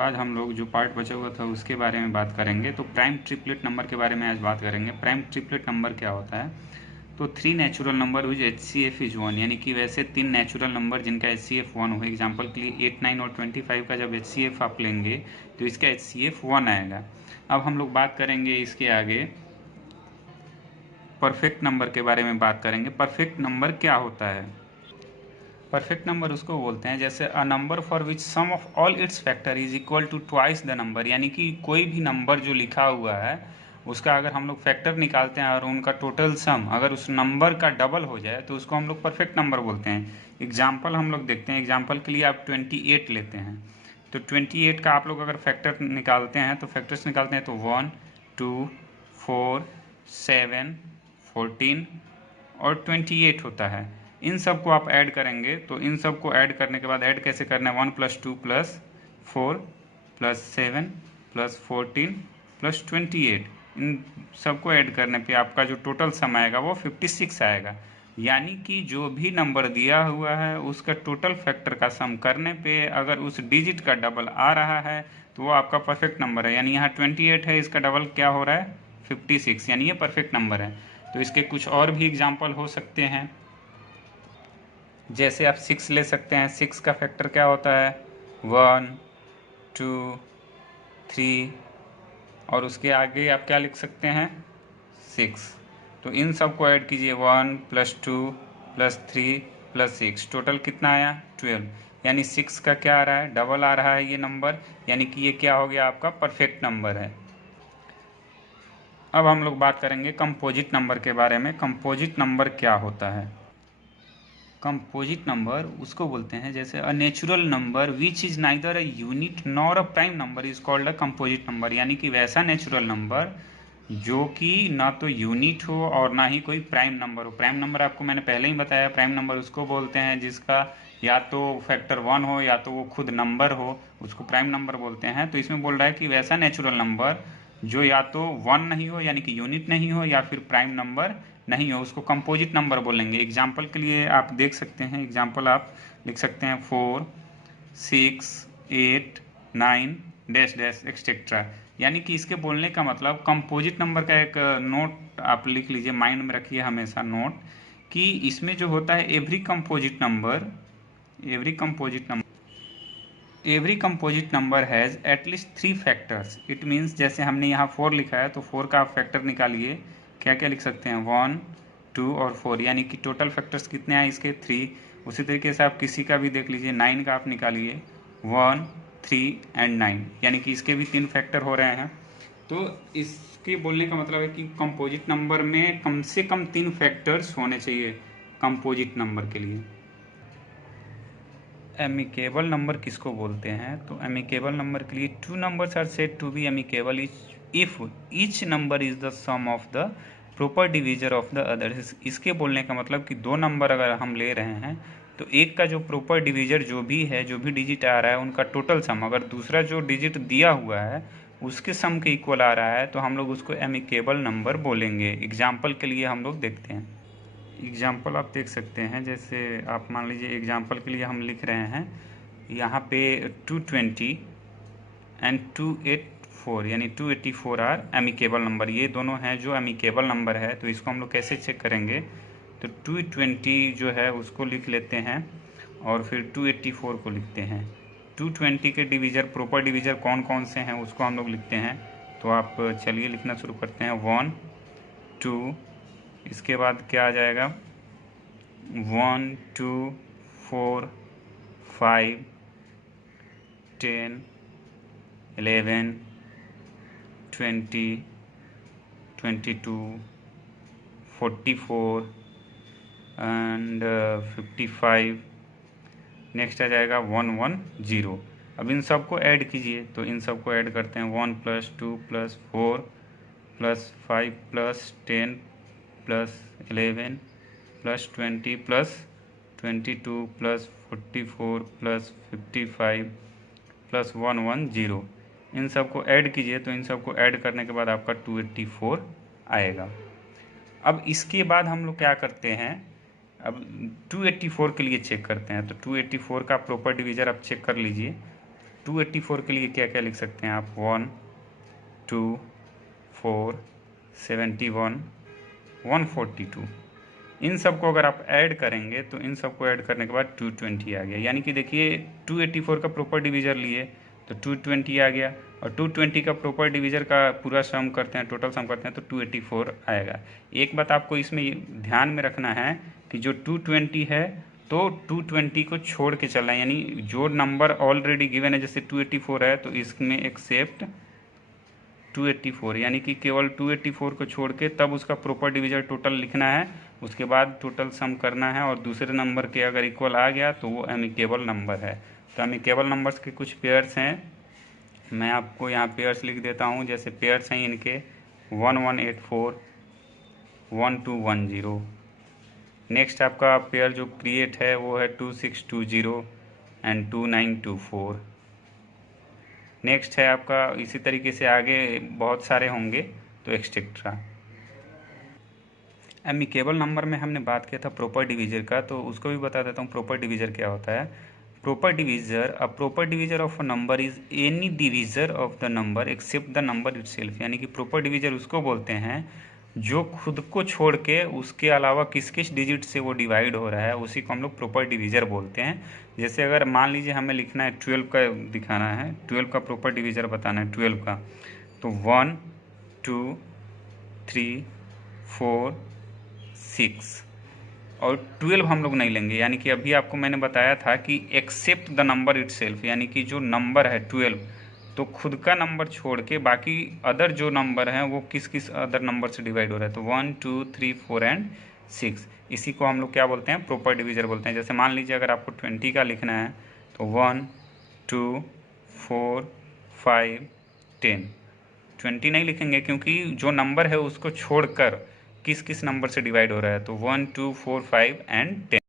आज हम लोग जो पार्ट बचा हुआ था उसके बारे में बात करेंगे। तो प्राइम ट्रिपलेट नंबर के बारे में आज बात करेंगे। प्राइम ट्रिपलेट नंबर क्या होता है? तो 3 natural number which HCF is 1, यानी कि वैसे 3 नेचुरल नंबर जिनका HCF 1 हो। एग्जाम्पल के लिए 8, 9 और 25 का जब HCF आप लेंगे तो इसका HCF 1 आएगा। अब हम लोग बात करेंगे इसके आगे परफेक्ट नंबर के बारे में बात करेंगे। परफेक्ट नंबर क्या होता है? परफेक्ट नंबर उसको बोलते हैं जैसे a number for which sum of all its factor is equal to twice the number, यानी कि कोई भी नंबर जो लिखा हुआ है उसका अगर हम लोग फैक्टर निकालते हैं और उनका टोटल सम अगर उस नंबर का डबल हो जाए तो उसको हम लोग परफेक्ट नंबर बोलते हैं। एग्जाम्पल हम लोग देखते हैं। एग्जाम्पल के लिए आप 28 लेते हैं तो 28 का आप लोग अगर फैक्टर निकालते हैं तो फैक्टर्स निकालते हैं तो 1, 2, 4, 7, 14 और 28 होता है। इन सब को आप ऐड करेंगे तो इन सब को ऐड करने के बाद ऐड कैसे करना है? 1 + 2 + 4 + 7 + 14 + 28, इन सबको ऐड करने पे आपका जो टोटल सम आएगा वो 56 आएगा। यानी कि जो भी नंबर दिया हुआ है उसका टोटल फैक्टर का सम करने पे अगर उस डिजिट का डबल आ रहा है तो वो आपका परफेक्ट नंबर है। यानी यहाँ 28 है, इसका डबल क्या हो रहा है? 56, यानी ये परफेक्ट नंबर है। तो इसके कुछ और भी एग्जाम्पल हो सकते हैं, जैसे आप 6 ले सकते हैं। 6 का फैक्टर क्या होता है? 1, 2, 3 और उसके आगे आप क्या लिख सकते हैं? 6। तो इन सब को ऐड कीजिए, 1 + 2 + 3 + 6, टोटल कितना आया? 12। यानी 6 का क्या आ रहा है? डबल आ रहा है ये नंबर, यानी कि ये क्या हो गया? आपका परफेक्ट नंबर है। अब हम लोग बात करेंगे कंपोजिट नंबर के बारे में। कंपोजिट नंबर क्या होता है? कंपोजिट नंबर उसको बोलते हैं जैसे a natural number which is neither a unit nor a prime number is called a composite number, यानी कि वैसा नेचुरल नंबर जो कि ना तो यूनिट हो और ना ही कोई प्राइम नंबर हो। प्राइम नंबर आपको मैंने पहले ही बताया, प्राइम नंबर उसको बोलते हैं जिसका या तो फैक्टर 1 हो या तो वो खुद नंबर हो, उसको प्राइम नंबर बोलते हैं। तो इसमें बोल रहा है कि वैसा नेचुरल नंबर जो या तो 1 नहीं हो यानी कि यूनिट नहीं हो या फिर प्राइम नंबर नहीं हो, उसको कंपोजिट नंबर बोलेंगे। एग्जाम्पल के लिए आप देख सकते हैं, एग्जाम्पल आप लिख सकते हैं 4, 6, 8, 9 डैश डैश एक्सेट्रा। यानी कि इसके बोलने का मतलब कंपोजिट नंबर का एक नोट आप लिख लीजिए, माइंड में रखिए हमेशा नोट, कि इसमें जो होता है every composite number has at least 3 factors. It means जैसे हमने यहाँ 4 लिखा है तो 4 का आप फैक्टर निकालिए, क्या क्या लिख सकते हैं? 1, 2 और 4, यानी कि टोटल फैक्टर्स कितने हैं इसके? 3। उसी तरीके से आप किसी का भी देख लीजिए, 9 का आप निकालिए, 1, 3 एंड 9, यानी कि इसके भी 3 फैक्टर हो रहे हैं। तो इसके बोलने का मतलब है कि कंपोजिट नंबर में कम से कम 3 फैक्टर्स होने चाहिए कंपोजिट नंबर के लिए। एमिकेबल नंबर किसको बोलते हैं? तो एमिकेबल नंबर के लिए 2 numbers are said to be amicable if each number is the sum of the proper divisor of the other. इसके बोलने का मतलब कि 2 नंबर अगर हम ले रहे हैं तो एक का जो प्रॉपर डिवीजर जो भी है, जो भी डिजिट आ रहा है उनका टोटल सम अगर दूसरा जो डिजिट दिया हुआ है उसके सम के इक्वल आ रहा है तो हम लोग उसको एमिकेबल नंबर बोलेंगे। एग्जाम्पल के लिए हम लोग देखते हैं। एग्जाम्पल आप देख सकते हैं, जैसे आप मान लीजिए एग्जाम्पल के लिए हम लिख रहे हैं यहाँ पे 220 एंड 284, यानी 284 आर एमिकेबल नंबर। ये दोनों हैं जो एमिकेबल नंबर है। तो इसको हम लोग कैसे चेक करेंगे? तो 220 जो है उसको लिख लेते हैं और फिर 284 को लिखते हैं। 220 के डिवीज़र, प्रॉपर डिवीज़र कौन कौन से हैं उसको हम लोग लिखते हैं। तो आप चलिए लिखना शुरू करते हैं। 1, 2, इसके बाद क्या आ जाएगा? 1, 2, 4, 5, 10, 11, 20, 22, 44 एंड 55। नेक्स्ट आ जाएगा 110। अब इन सब को ऐड कीजिए, तो इन सब को ऐड करते हैं। 1 + 2 + 4 + 5 + 10 + 11 + 20 + 22 + 44 + 55 + 110। इन सब को ऐड कीजिए, तो इन सब को ऐड करने के बाद आपका 284 आएगा। अब इसके बाद हम लोग क्या करते हैं? अब 284 के लिए चेक करते हैं। तो 284 का प्रॉपर डिवीज़र आप चेक कर लीजिए। 284 के लिए क्या क्या लिख सकते हैं आप, 1 2 4 71 142। इन सबको अगर आप ऐड करेंगे तो इन सबको ऐड करने के बाद 220 आ गया। यानी कि देखिए 284 का प्रॉपर डिवीज़र लिए तो 220 आ गया, और 220 का प्रॉपर डिवीज़र का पूरा सम करते हैं, टोटल सम करते हैं तो 284 आएगा। एक बात आपको इसमें ध्यान में रखना है कि जो 220 है तो 220 को छोड़ के चलना है, यानी जो नंबर ऑलरेडी गिवन है जैसे 284 है तो इसमें एक्सेप्ट 284, यानी कि केवल 284 को छोड़ के तब उसका प्रॉपर डिवीजर टोटल लिखना है, उसके बाद टोटल सम करना है, और दूसरे नंबर के अगर इक्वल आ गया तो वो एमिकेबल नंबर है। तो एमिकेबल नंबर्स के कुछ पेयर्स हैं, मैं आपको यहाँ पेयर्स लिख देता हूँ। जैसे पेयर्स हैं इनके 1184 1210। नेक्स्ट आपका पेयर जो क्रिएट है वो है 2620 एंड 2924। नेक्स्ट है आपका इसी तरीके से आगे बहुत सारे होंगे तो एक्सेट्रा। एमिकेबल नंबर में हमने बात किया था प्रॉपर डिवीजर का, तो उसको भी बता देता हूँ प्रॉपर डिवीजर क्या होता है। Proper divisor, a proper divisor of a number is any divisor of the number except the number itself. यानी कि प्रॉपर डिवीजर उसको बोलते हैं जो खुद को छोड़ के उसके अलावा किस किस डिजिट से वो डिवाइड हो रहा है, उसी को हम लोग प्रॉपर डिवीजर बोलते हैं। जैसे अगर मान लीजिए हमें लिखना है 12 का दिखाना है, 12 का प्रॉपर डिवीजर बताना है 12 का, तो 1 2 3 4 6 और 12 हम लोग नहीं लेंगे। यानी कि अभी आपको मैंने बताया था कि एक्सेप्ट द नंबर इटसेल्फ, यानी कि जो नंबर है 12 तो खुद का नंबर छोड़ के बाकी अदर जो नंबर हैं वो किस किस अदर नंबर से डिवाइड हो रहा है, तो 1 2 3 4 एंड 6। इसी को हम लोग क्या बोलते हैं, प्रॉपर डिवीजर बोलते हैं। जैसे मान लीजिए अगर आपको 20 का लिखना है तो 1 2 4 5 10। 20 नहीं लिखेंगे क्योंकि जो नंबर है उसको छोड़कर किस किस नंबर से डिवाइड हो रहा है, तो 1 2 4 5 एंड 10।